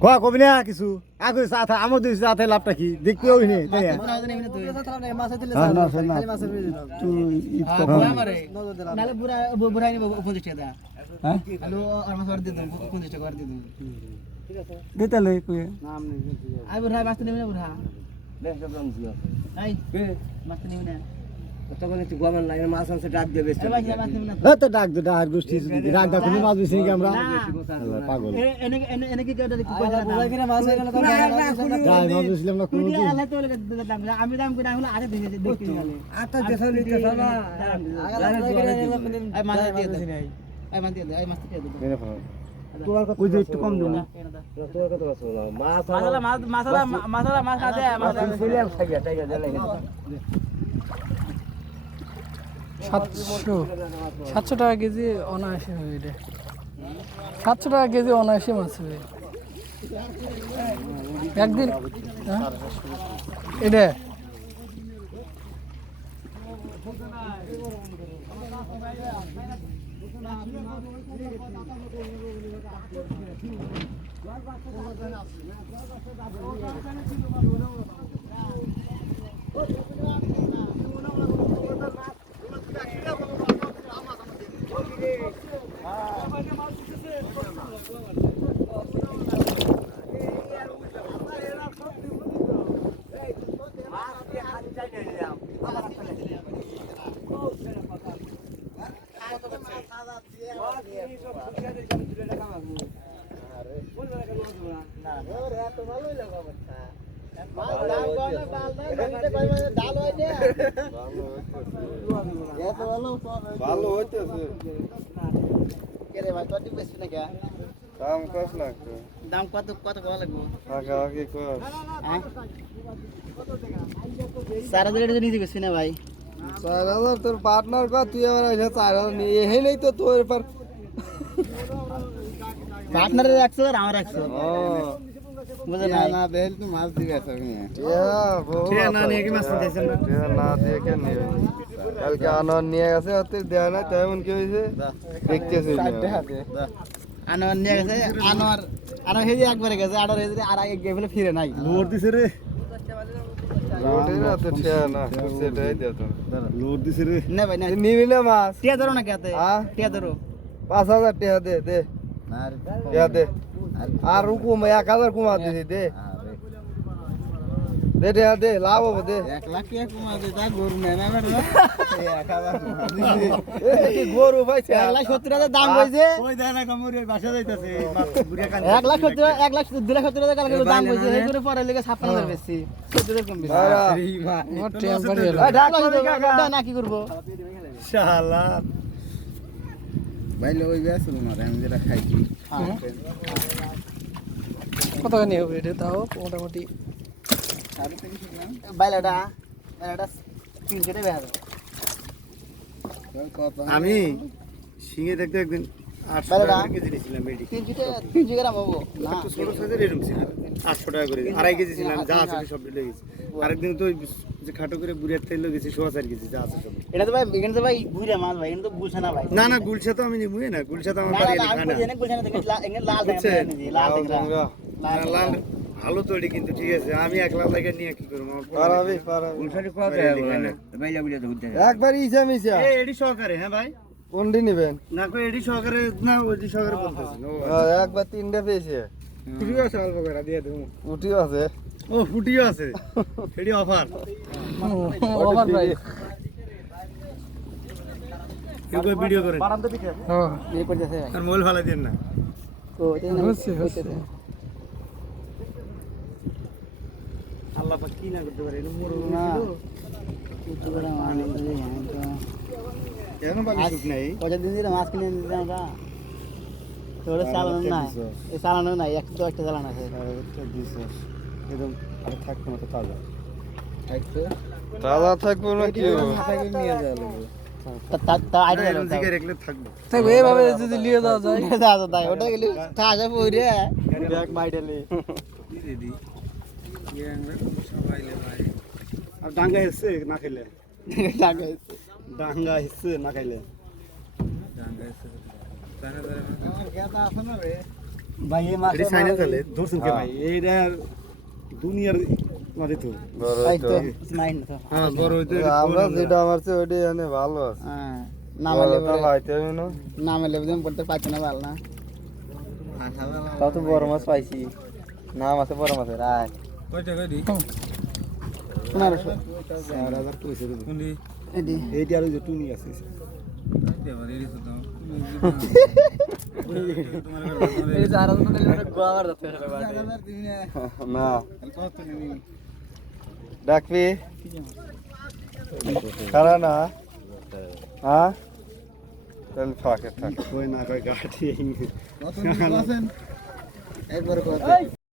কোয়া কবি না কিছু? আগে সাথে আমার দুই সাথে লাভটা কি? দেখতে ওই নেই তাই? না? হ্যাঁ, না, শোন না। তুই ঈদ কর। নালে বুড়া বুড়াই নিব পঞ্চাশ টাকা হ্যাঁ আলু আর মাছ করে দেবো পঞ্চাশ টাকা করে দিয়ে দেবো দিতে লই কই আই বুড়া মাছ নেবে না বুড়া আই মাছ নেবে না? তখন একটু মাছ মাছ ডাক নেবে না এ তো ডাক দে ডাক গোষ্ঠী কোনো মাছ বেশি আমরা পাগল আমি দাম করে হলো আরে দেখে দেখতে গেলে আতা দেশা নিতে সারা আই মাছ দিয়ে দে আই মাছ দিয়ে আই মাছ দিয়ে একটু কম দেবো কথা বলছো না মাছ মাছ মাছ মাছ সাতশো সাতশো টাকা কেজি অনায়াসে হবে এটা। সাতশো টাকা কেজি অনায়াসে মাছ হবে। একদিন হ্যাঁ? এটা? ভালো হইতেছে। দাম কত লাগতো দাম কত কত কত লাগবে? টাকা আগে কর। সারা দিন নিজে গেছি না ভাই? চার হাজার তোর পার্টনার কর তুই আবার এসে চার হাজার নিয়ে এহে নেই তো তোর এবার। পার্টনারের একশো আর আমার একশো। বুঝে না না দেল তো মাছ দিবে সবই না নিয়ে কি মাছ নিতেছেন না দিয়ে কে নিবে কালকে আনোয়ার নিয়ে গেছে ওতে দেয় না তেমন কি হয়েছে? দেখতেছি আনোয়ার নিয়ে গেছে আনোয়ার আনোয়ার হেজি একবারে গেছে আনোয়ার হেজি আর আগে গিয়ে ফেলে ফিরে নাই। লোড দিছে রে। নিবি না মাছ টিয়া ধরো না কেতে হ্যাঁ? টিয়া ধরো পাঁচ হাজার টিয়া দে দে টিয়া দে আর কুম এক হাজার কুমা দিছি দে দে দে লাভ হবে দে। এক লাখ টাকা কমা দে তা গরু নেয় না বেটা। গরু পাইছে। এক লাখ সত্তর হাজার দাম দেয় না কমরে বাসা যাইতাছে। কান লাখ সত্তর এক লাখ দু লাখ সত্তর হাজার কালকে দাম হয়েছে সেই করে পরে লেগে ছাপ্পান্ন হাজার বেশি সত্তর হাজার কম বেশি টেম্পারি হলো এই ঢাক দেবো, ওটা না কি করব? শালা। ভাই লই বেশ না আমি যেটা খাইছি। কতখানি হবে এটা তাও? মোটামুটি বাইলাটা বাইলাটা তিনশো টাকা আমি সিঙে দেখতে একদিন আটশো টাকা কেজি নিয়েছিলাম মেডি তিনশো গ্রাম হব। ছোট সাইজের এরকম ছিল। আটশো টাকা করে আড়াই কেজি ছিলাম যা আছে সব ঢেলে গেছি। আরেকদিন তো যে খাটো করে বুড়িয়ার তেল গেছি সোয়া চার কেজি যা আছে সব। এটা তো ভাই এখানে তো ভাই ঘুরে মাছ ভাই এখানে তো গুলছে না ভাই। না না গুলশা তো আমি নিবই না গুলশা তো আমার বাড়ি এখানে? লাল লাল ভালো তৈরি কিন্তু ঠিক আছে? আমি একলা লাগে নিয়ে কি করব? পারাবি পারাবি। একবার ইসা মিশা এই এডি সহকারে হ্যাঁ ভাই? কোনটি নিবেন? না কই এডি সহকারে না সহকারে বলতেছি একবার তিনটে পেয়েছে। ফুটিও আছে অল্প করে দিয়ে দেবো। উঠিও আছে। ও ফুটিও আছে। এডি অফার। প্রাইস। এগুলো ভিডিও করেন। হ্যাঁ। এই করতেছে আর মোবাইল ফালাই দেন না। তো এটা না আল্লাহ পাক কি না করতে পারে? এটা মোর না। কিছু? করে মাছ হ্যাঁ কেন বাকি সুখ নাই? পয়সা দিন দিলে মাছ কিনে দিতে আমরা। তোর চালানো না এই চালানো না একশো দশটা চালানো আছে। এরকম আর থাকতো না তো তাজা। তাজা থাকব না কি হবে? নিয়ে যাওয়া লাগবে। এইভাবে যদি নিয়ে যাওয়া যায়। ওটা গেলে তাজা পড়ে। ব্যাগ বাইডালে আর ডাঙ্গা এসছে না খাইলে ডাঙ্গা এসছে না খাইলে ভাই এই মাছ ধরছুন কে ভাই এইটা দুনিয়ার মাঝে তো আমরা যেটা মারছি ওইটাই এনে ভালো আছে নামালে বড়টা লাইতে হবে না নামালে বুঝে পড়তে পারছি না ভালো না তাও তো বড় মাছ পাইছি নাম আছে বড় মাছের, আয়। পনেরোশো চার হাজার কইছে রে এটি এইটা আর ওই যে টুনি আছে ডাকবি? খারা না? হ্যাঁ? তাহলে ফাঁকে থাক। না কই গাঠি একবার